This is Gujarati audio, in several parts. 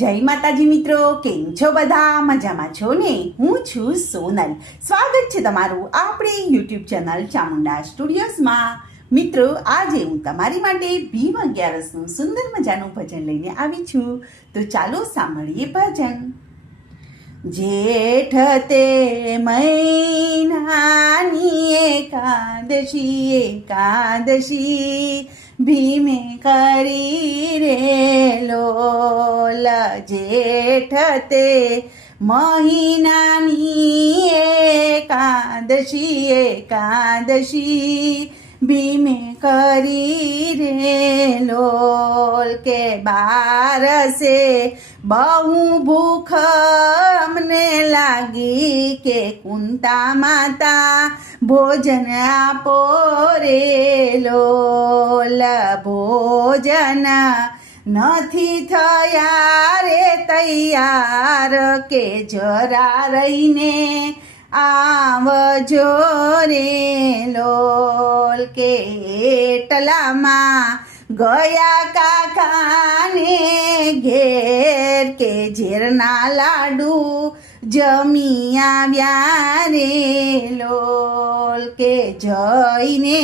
જય માતાજી મિત્રો, કેમ છો બધા? મજામાં છો ને? હું છું સોનલ. સ્વાગત છે તમારું આપણી યુટ્યુબ ચેનલ ચામુંડા સ્ટુડિયોઝમાં. મિત્રો, આજે હું તમારી માટે ભીમ 11નું સુંદર મજાનું ભજન લઈને આવી છું. તો ચાલો સાંભળીએ ભજન. જેઠ તે મહિનાની એકાદશી ભીમે કરી રે લોલ. જેઠ તે મહિનાની એકાદશી ભીમે કરી રે લોલ. કે બારસે બહુ ભૂખ અમને લાગી, કે કુંતા માતા ભોજન આપો રે લોલ. ભોજન નથી થયા રે તૈયાર, કે જરા રહીને આવજો રે લોલ. કે એટલામાં ગયા કાકાને ઘેર, કે ઝેરના લાડુ જમી આવ્યા રે લોલ. કે જઈને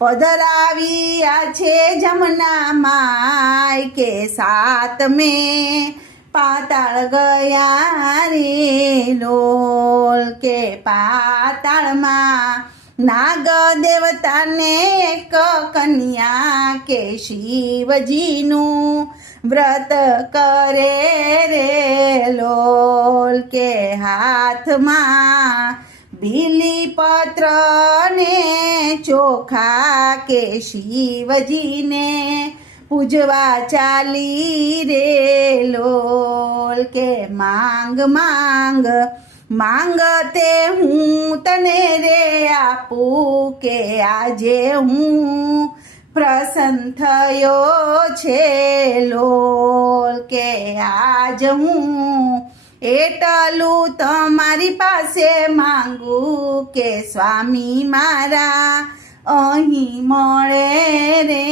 પધરાવ્યા છે જમના માય, કે સાતમે પાતાળ ગયા રે લોલ. કે પાતાળમાં નાગ દેવતાને એક કન્યા, કે શિવજીનું વ્રત કરે રે લોલ. કે હાથમાં બીલીપત્ર ને ચોખા, કે શિવજીને પૂજવા ચાલી રે લોલ. કે માંગ તે હું તને રે આપું, કે આજે હું પ્રસન્ન થયો છે લોલ. કે આજ હું એટલું તમારી પાસે માંગુ, કે સ્વામી મારા અહીં મળે રે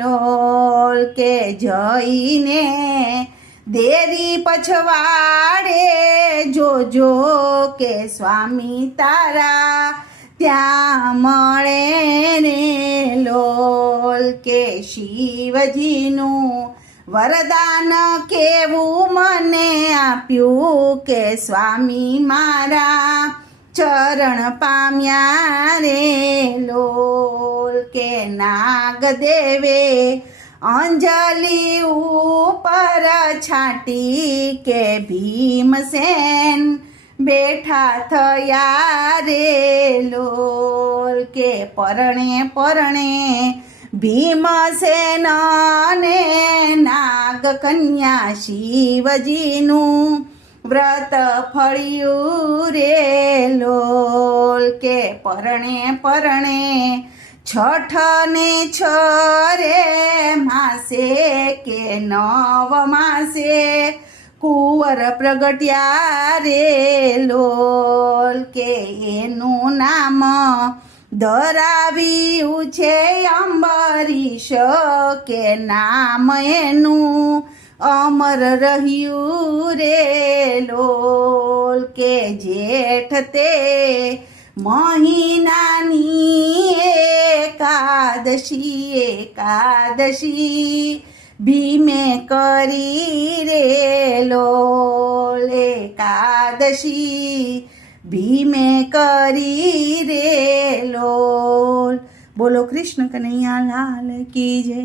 લોલ. કે જઈને દેરી પછવાડે જોજો, કે સ્વામી તારા ત્યાં મળે રે લોલ. કે શિવજીનું વરદાન કેવું મને આપ્યું, કે સ્વામી મારા ચરણ પામ્યા રે લોલ. કે નાગદેવે અંજલિ ઉપર છાંટી, કે ભીમસેન બેઠા થયા રે લોલ. કે પરણે ભીમસેન ને નાગ કન્યા શિવજીનું વ્રત ફળ્યું રે લોલ. કે પરણે છઠ ને છ રે માસે, કે નવ માસે કુંવર પ્રગટ્યા રે લોલ. કે એનું નામ ધરાવ્યું છે અંબરીશ, કે નામ એનું અમર રહ્યું રે લોલ. કે જેઠ તે મહિનાની એકાદશી ભીમે કરી રે લોલ. એકાદશી ભીમે કરી રે લોલ. બોલો કૃષ્ણ કનૈયા લાલ કી જય.